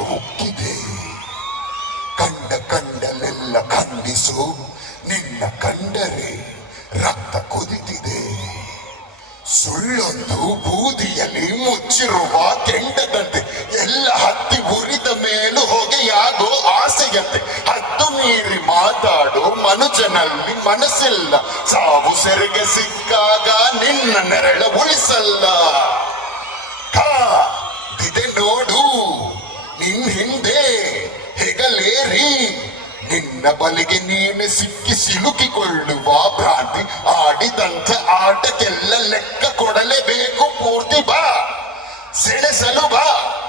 ಉಕ್ಕಿದೆ ಕಂಡ ಕಂಡಲೆಲ್ಲ ಖಂಡಿಸು, ನಿನ್ನ ಕಂಡರೆ ರಕ್ತ ಕುದಿತಿದೆ. ಸುಳ್ಳೊಂದು ಬೂದಿಯಲ್ಲಿ ಮುಚ್ಚಿರುವ ಕೆಂಡದಂತೆ ಎಲ್ಲ ಹತ್ತಿ ಉರಿದ ಮೇಲೂ ಹೊಗೆಯಾಗೋ ಆಸೆಯಂತೆ ಹತ್ತು ಮೀರಿ ಮಾತಾಡೋ ಮನುಜನಲ್ಲಿ ಮನಸ್ಸಿಲ್ಲ. ಸಾವು ಸೆರೆಗೆ ಸಿಕ್ಕಾಗ ನಿನ್ನ ನೆರಳ ಉಳಿಸಲ್ಲ. ಹೆಗಲೇರಿ ನಿನ್ನ ಬಲಿಗೆ ನೀನು ಸಿಕ್ಕಿ ಸಿಲುಕಿಕೊಳ್ಳುವ ಭ್ರಾಂತಿ ಆಡಿದಂಥ ಆಟಕ್ಕೆಲ್ಲ ಲೆಕ್ಕ ಕೊಡಲೇಬೇಕು. ಪೂರ್ತಿ ಬಾ. ಸೆಳೆಸಲು ಬಾ.